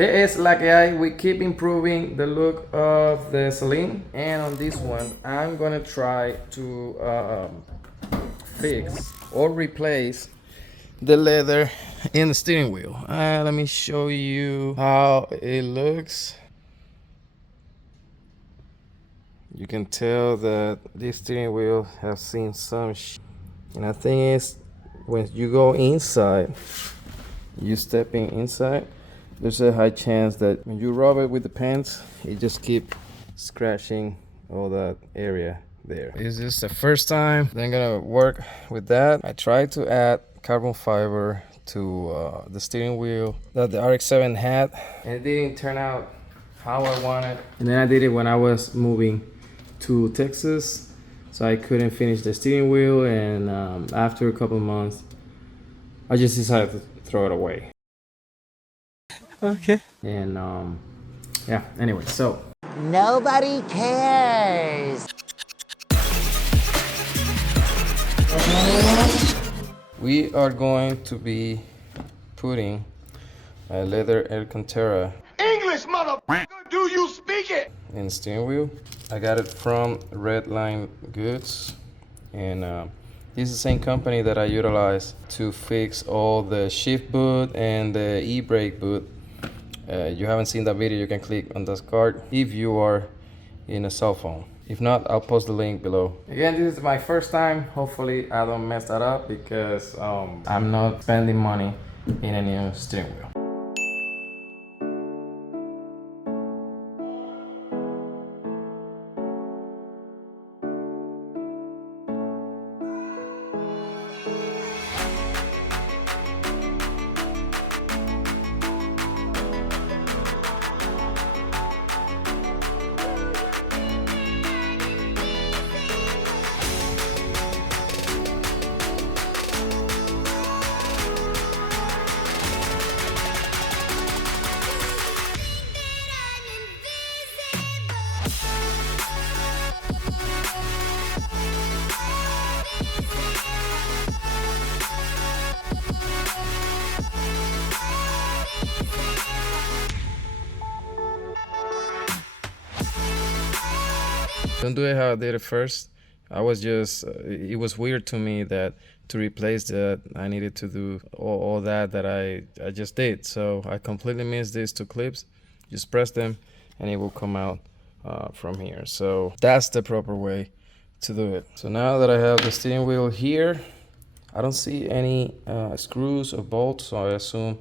Okay, it's like we keep improving the look of the Saleen, and on this one I'm gonna try to fix or replace the leather in the steering wheel. Let me show you how it looks. You can tell that this steering wheel has seen some and the thing is, when you go inside, you stepping inside, there's a high chance that when you rub it with the pants, it just keep scratching all that area there. This is the first time that I'm gonna work with that. I tried to add carbon fiber to the steering wheel that the RX-7 had, and it didn't turn out how I wanted. And then I did it when I was moving to Texas, so I couldn't finish the steering wheel, and after a couple of months I just decided to throw it away. Okay. And yeah, anyway, so nobody cares. We are going to be putting a leather Alcantara English, motherfucker, do you speak it? in the steering wheel. I got it from Redline Goods, and this is the same company that I utilize to fix all the shift boot and the e-brake boot. You haven't seen that video, you can click on this card if you are in a cell phone. If not, I'll post the link below. Again, this is my first time. Hopefully I don't mess that up, because I'm not spending money in a new steering wheel. Don't do it how I did it first. I was just, it was weird to me that to replace that, I needed to do all that I just did. So I completely missed these two clips. Just press them and it will come out from here. So that's the proper way to do it. So now that I have the steering wheel here, I don't see any screws or bolts, so I assume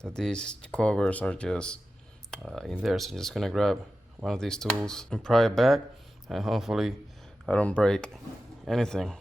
that these covers are just in there. So I'm just gonna grab one of these tools and pry it back, and hopefully I don't break anything.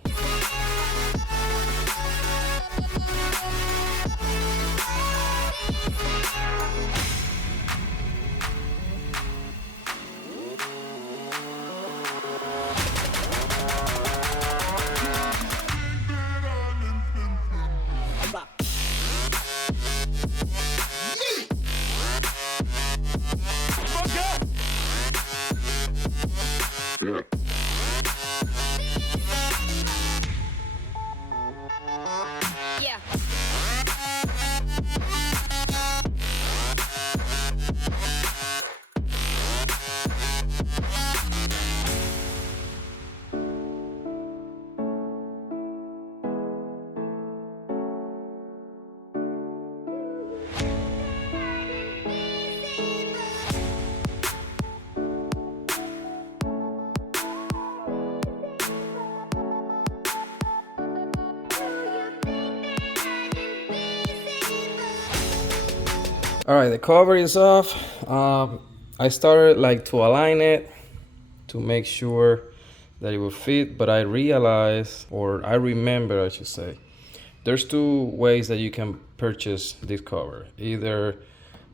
All right, the cover is off. I started like to align it to make sure that it will fit, but I realized, or I remember I should say, there's two ways that you can purchase this cover. Either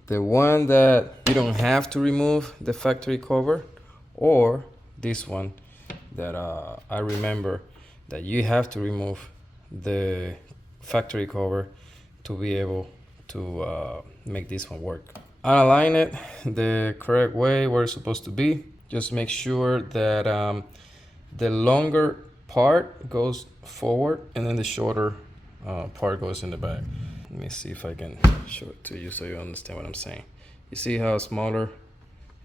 the one that you don't have to remove the factory cover, or this one that I remember that you have to remove the factory cover to be able to make this one work. Align it the correct way where it's supposed to be. Just make sure that the longer part goes forward and then the shorter part goes in the back. Let me see if I can show it to you so you understand what I'm saying. You see how smaller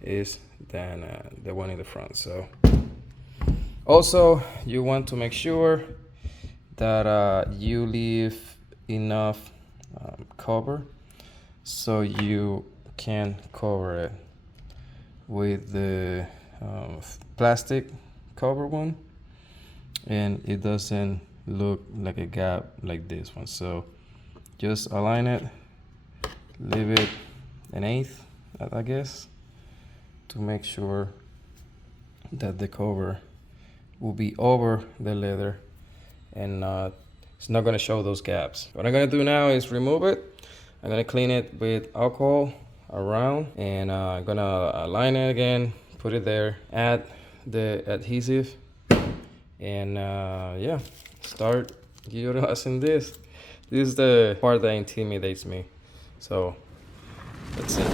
it is than the one in the front. So also you want to make sure that you leave enough cover so you can cover it with the plastic cover one, and it doesn't look like a gap like this one. So just align it, leave it an eighth, I guess, to make sure that the cover will be over the leather and it's not going to show those gaps. What I'm going to do now is remove it. I'm going to clean it with alcohol around, and I'm going to align it again, put it there, add the adhesive, and yeah, start utilizing this. This is the part that intimidates me. So let's see.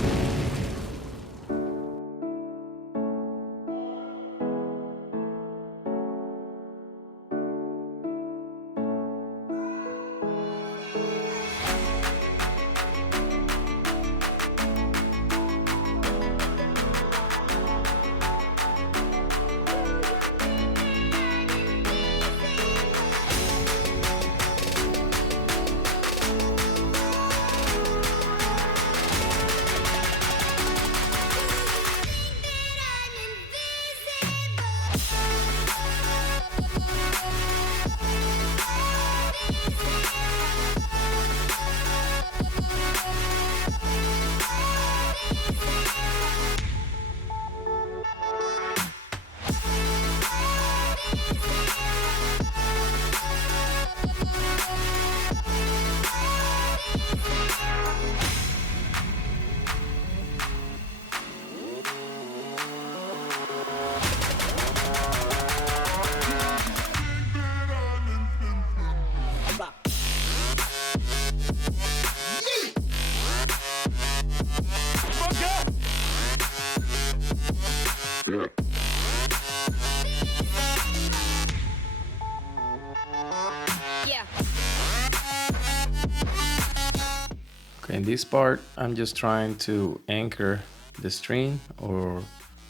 Okay, in this part, I'm just trying to anchor the string or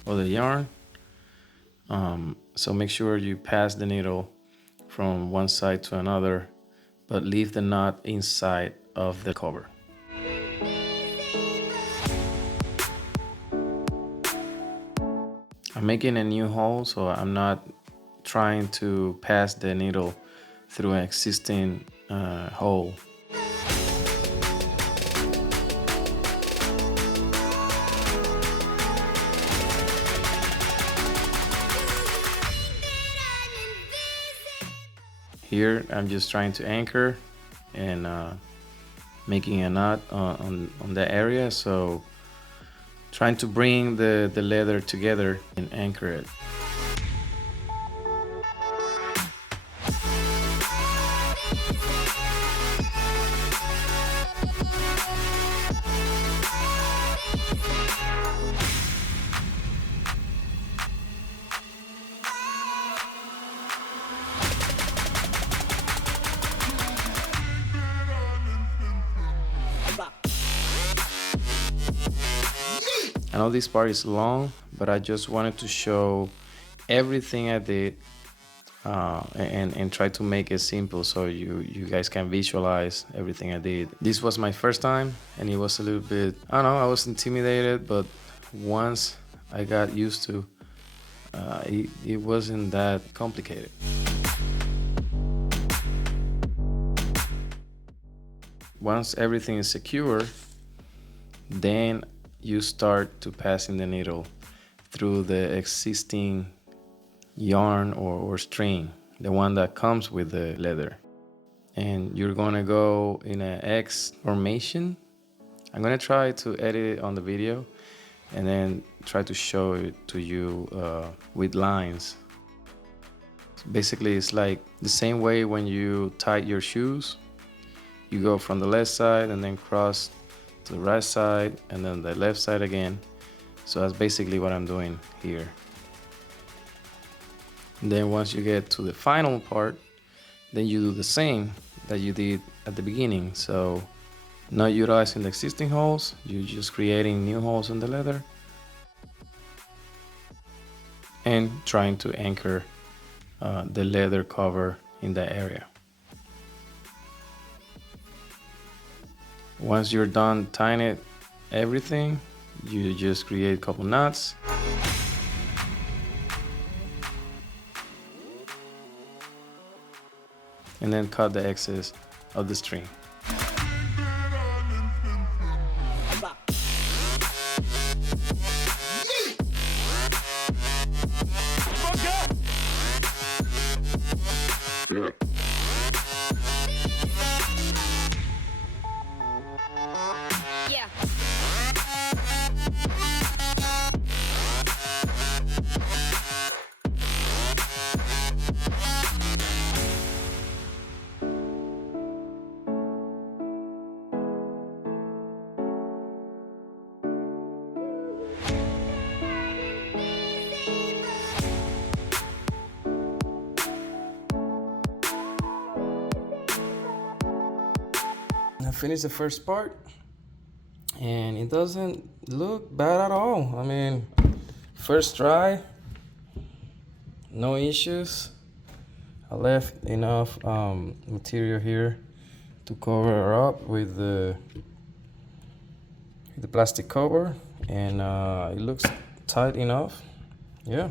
the yarn. So make sure you pass the needle from one side to another, but leave the knot inside of the cover. I'm making a new hole, so I'm not trying to pass the needle through an existing hole. Here I'm just trying to anchor and making a knot on that area, so trying to bring the leather together and anchor it. I know this part is long, but I just wanted to show everything I did and try to make it simple so you guys can visualize everything I did. This was my first time and it was a little bit, I don't know, I was intimidated, but once I got used to it wasn't that complicated. Once everything is secure, then you start to passing the needle through the existing yarn or string, the one that comes with the leather. And you're gonna go in an X formation. I'm gonna try to edit it on the video and then try to show it to you with lines. Basically, it's like the same way when you tie your shoes. You go from the left side and then cross to the right side and then the left side again. So that's basically what I'm doing here. And then once you get to the final part, then you do the same that you did at the beginning. So not utilizing the existing holes, you're just creating new holes in the leather and trying to anchor the leather cover in that area. Once you're done tying everything, you just create a couple knots. And then cut the excess of the string. Yeah. I finished the first part and it doesn't look bad at all. I mean, first try, no issues. I left enough material here to cover her up with the plastic cover, and it looks tight enough. Yeah,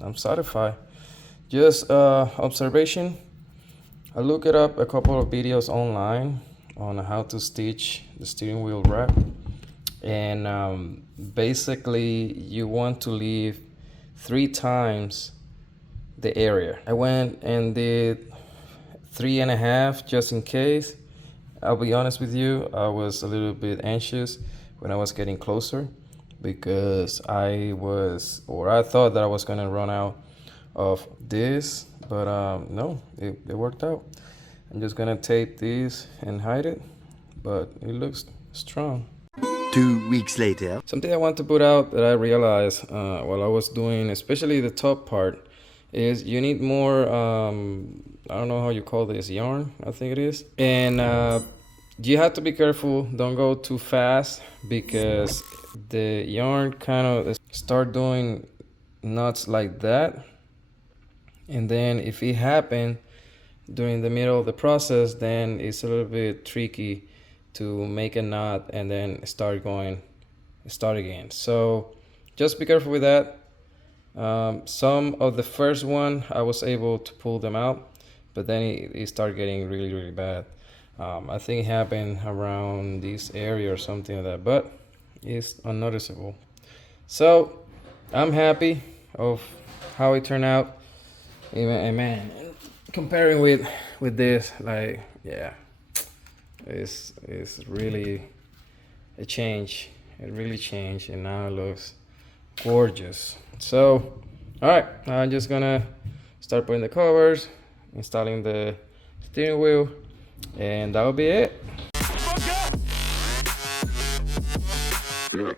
I'm satisfied. Just observation, I looked it up a couple of videos online on how to stitch the steering wheel wrap, and basically you want to leave 3 times the area. I went and did 3.5 just in case. I'll be honest with you, I was a little bit anxious when I was getting closer because I thought that I was gonna run out of this, but no, it worked out. I'm just gonna tape this and hide it, but it looks strong. 2 weeks later. Something I want to put out that I realized while I was doing, especially the top part, is you need more, I don't know how you call this, yarn, I think it is. And you have to be careful, don't go too fast, because the yarn kind of start doing knots like that. And then if it happened during the middle of the process, then it's a little bit tricky to make a knot and then start again. So just be careful with that. Some of the first one I was able to pull them out, but then it started getting really, really bad. I think it happened around this area or something like that, but it's unnoticeable. So I'm happy of how it turned out. And man, comparing with this, like, yeah, it's really a change. It really changed, and now it looks gorgeous. So, all right, I'm just gonna start putting the covers, installing the steering wheel, and that'll be it. Okay.